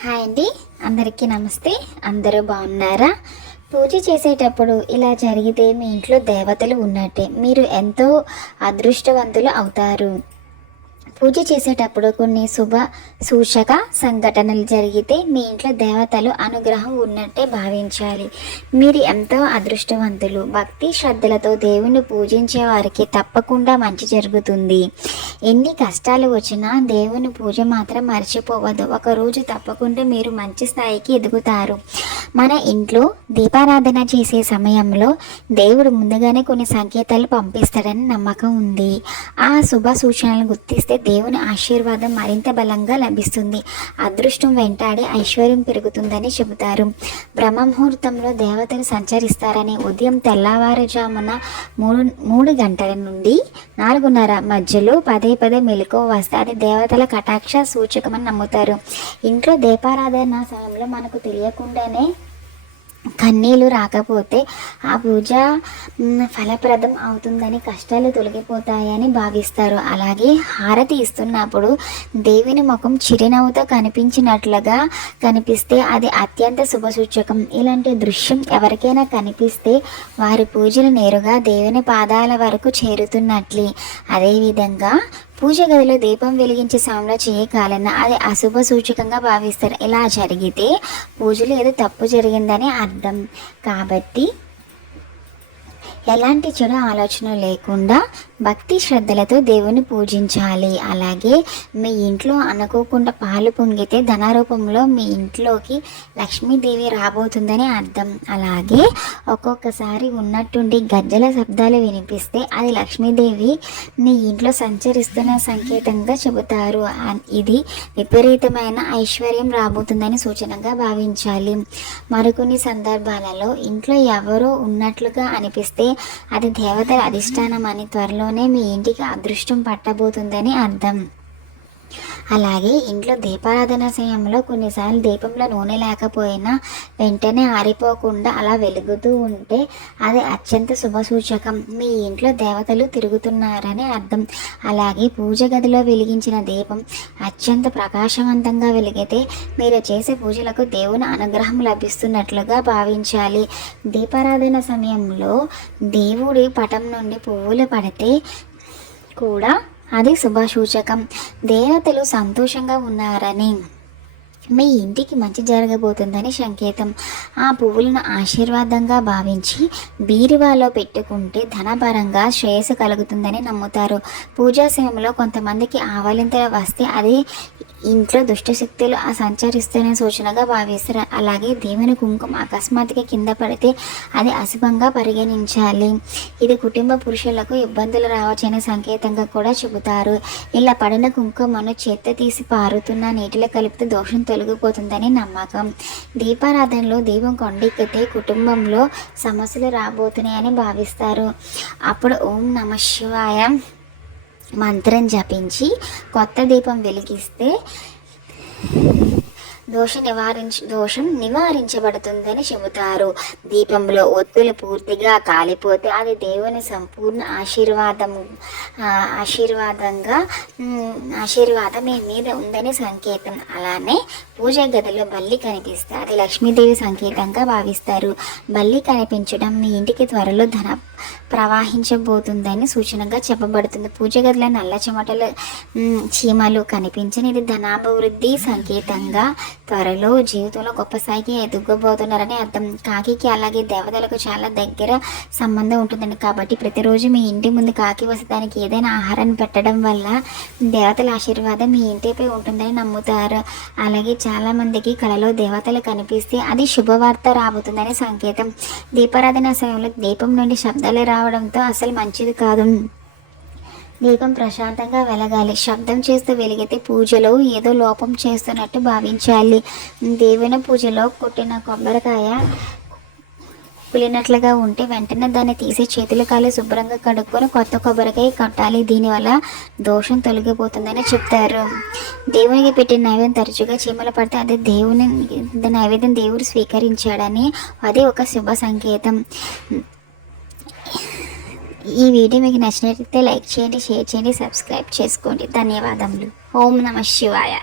Hi అండి. అందరికీ నమస్తే. అందరూ బాగున్నారా? పూజ చేసేటప్పుడు ఇలా జరిగితే మీ ఇంట్లో దేవతలు ఉన్నట్టే. మీరు ఎంతో అదృష్టవంతులు అవుతారు. పూజ చేసేటప్పుడు కొన్ని శుభ సూచక సంఘటనలు జరిగితే మీ ఇంట్లో దేవతలు అనుగ్రహం ఉన్నట్టే భావించాలి. మీరు ఎంతో అదృష్టవంతులు. భక్తి శ్రద్ధలతో దేవుణ్ణి పూజించే వారికి తప్పకుండా మంచి జరుగుతుంది. ఎన్ని కష్టాలు వచ్చినా దేవుని పూజ మాత్రం మర్చిపోవద్దు. ఒకరోజు తప్పకుండా మీరు మంచి స్థాయికి ఎదుగుతారు. మన ఇంట్లో దీపారాధన చేసే సమయంలో దేవుడు ముందుగానే కొన్ని సంకేతాలు పంపిస్తాడని నమ్మకం ఉంది. ఆ శుభ సూచనలను గుర్తిస్తే దేవుని ఆశీర్వాదం మరింత బలంగా లభిస్తుంది. అదృష్టం వెంటాడే ఐశ్వర్యం పెరుగుతుందని చెబుతారు. బ్రహ్మముహూర్తంలో దేవతలు సంచరిస్తారని ఉదయం తెల్లవారుజామున మూడు మూడు గంటల నుండి నాలుగున్నర మధ్యలో పదే పదే మెలకు వస్తే అది దేవతల కటాక్ష సూచకమని నమ్ముతారు. ఇంట్లో దీపారాధన సమయంలో మనకు తెలియకుండానే కన్నీళ్ళు రాకపోతే ఆ పూజ ఫలప్రదం అవుతుందని కష్టాలు తొలగిపోతాయని భావిస్తారు. అలాగే హారతి ఇస్తున్నప్పుడు దేవుని ముఖం చిరునవ్వుతో కనిపించినట్లుగా కనిపిస్తే అది అత్యంత శుభసూచకం. ఇలాంటి దృశ్యం ఎవరికైనా కనిపిస్తే వారి పూజలు నేరుగా దేవుని పాదాల వరకు చేరుతున్నట్లే. అదేవిధంగా పూజ గదిలో దీపం వెలిగించే సమయంలో చేయకాలన్న అది అశుభ సూచకంగా భావిస్తారు. ఇలా జరిగితే పూజలో ఏదో తప్పు జరిగిందని అర్థం. కాబట్టి ఎలాంటి చెడు ఆలోచన లేకుండా భక్తి శ్రద్ధలతో దేవుని పూజించాలి. అలాగే మీ ఇంట్లో అనుకోకుండా పాలు పొంగితే ధన రూపంలో మీ ఇంట్లోకి లక్ష్మీదేవి రాబోతుందని అర్థం. అలాగే ఒక్కొక్కసారి ఉన్నట్టుండి గజ్జల శబ్దాలు వినిపిస్తే అది లక్ష్మీదేవి మీ ఇంట్లో సంచరిస్తున్న సంకేతంగా చెబుతారు. ఇది విపరీతమైన ఐశ్వర్యం రాబోతుందని సూచనగా భావించాలి. మరికొన్ని సందర్భాలలో ఇంట్లో ఎవరో ఉన్నట్లుగా అనిపిస్తే అది దేవతల అధిష్టానం అని త్వరలో త్వరలోనే మీ ఇంటికి అదృష్టం పట్టబోతుందని అర్థం. అలాగే ఇంట్లో దీపారాధన సమయంలో కొన్నిసార్లు దీపంలో నూనె లేకపోయినా వెంటనే ఆరిపోకుండా అలా వెలుగుతూ ఉంటే అది అత్యంత శుభసూచకం. మీ ఇంట్లో దేవతలు తిరుగుతున్నారని అర్థం. అలాగే పూజ గదిలో వెలిగించిన దీపం అత్యంత ప్రకాశవంతంగా వెలిగితే మీరు చేసే పూజలకు దేవుని అనుగ్రహం లభిస్తున్నట్లుగా భావించాలి. దీపారాధన సమయంలో దేవుడి పటం నుండి పువ్వులు పడితే కూడా అది శుభసూచకం. దేవతలు సంతోషంగా ఉన్నారని. మీ ఇంటికి మంచి జరగబోతుందని సంకేతం. ఆ పువ్వులను ఆశీర్వాదంగా భావించి బీరువాలో పెట్టుకుంటే ధనపరంగా శ్రేయస్సు కలుగుతుందని నమ్ముతారు. పూజా సమయంలో కొంతమందికి ఆవలింతలు వస్తే అది ఇంట్లో దుష్టశక్తులు ఆ సంచరిస్తున్న సూచనగా భావిస్తారు. అలాగే దేవుని కుంకుమ అకస్మాత్తుగా కింద పడితే అది అశుభంగా పరిగణించాలి. ఇది కుటుంబ పురుషులకు ఇబ్బందులు రావచ్చనే సంకేతంగా కూడా చెబుతారు. ఇలా పడిన కుంకుమను చేత్త తీసి పారుతున్న నీటిలో కలిపితే దోషం తొలగిపోతుందని నమ్మకం. దీపారాధనలో దీపం కొండెక్కితే కుటుంబంలో సమస్యలు రాబోతున్నాయని భావిస్తారు. అప్పుడు ఓం నమ శివాయ మంత్రం జపించి కొత్త దీపం వెలిగిస్తే దోష నివారించ దోషం నివారించబడుతుందని చెబుతారు. దీపంలో ఒత్తులు పూర్తిగా కాలిపోతే అది దేవుని సంపూర్ణ ఆశీర్వాదం ఆశీర్వాదంగా ఆశీర్వాదం మీ మీద ఉందని సంకేతం. అలానే పూజ గదిలో బల్లి కనిపిస్తే అది లక్ష్మీదేవి సంకేతంగా భావిస్తారు. బల్లి కనిపించడం మీ ఇంటికి త్వరలో ధన ప్రవహించబోతుందని సూచనగా చెప్పబడుతుంది. పూజ గదిలో నల్ల చెమటలు చీమలు కనిపించని ఇది ధనాభివృద్ధి సంకేతంగా త్వరలో జీవితంలో గొప్ప స్థాయికి ఎదుగుబోతున్నారని అర్థం. కాకికి అలాగే దేవతలకు చాలా దగ్గర సంబంధం ఉంటుందండి. కాబట్టి ప్రతిరోజు మీ ఇంటి ముందు కాకి వస్తే దానికి ఏదైనా ఆహారాన్ని పెట్టడం వల్ల దేవతల ఆశీర్వాదం మీ ఇంటిపై ఉంటుందని నమ్ముతారు. అలాగే చాలామందికి కలలో దేవతలు కనిపిస్తే అది శుభవార్త రాబోతుందని సంకేతం. దీపారాధన సమయంలో దీపం నుండి శబ్దాలు రావడంతో అసలు మంచిది కాదు. దీపం ప్రశాంతంగా వెలగాలి. శబ్దం చేస్తూ వెలిగితే పూజలో ఏదో లోపం చేస్తున్నట్టు భావించాలి. దేవుని పూజలో కొట్టిన కొబ్బరికాయ కులినట్లుగా ఉంటే వెంటనే దాన్ని తీసి చేతులు కాళ్ళు శుభ్రంగా కడుక్కొని కొత్త కొబ్బరికాయ కట్టాలి. దీనివల్ల దోషం తొలగిపోతుందని చెప్తారు. దేవునికి పెట్టిన నైవేద్యం తరచుగా చీమలు పడితే అదే దేవుని నైవేద్యం దేవుడు స్వీకరించాడని అది ఒక శుభ సంకేతం. ఈ వీడియో మీకు నచ్చినట్లయితే లైక్ చేయండి షేర్ చేయండి సబ్స్క్రైబ్ చేసుకోండి. ధన్యవాదములు. ఓం నమ శివాయ.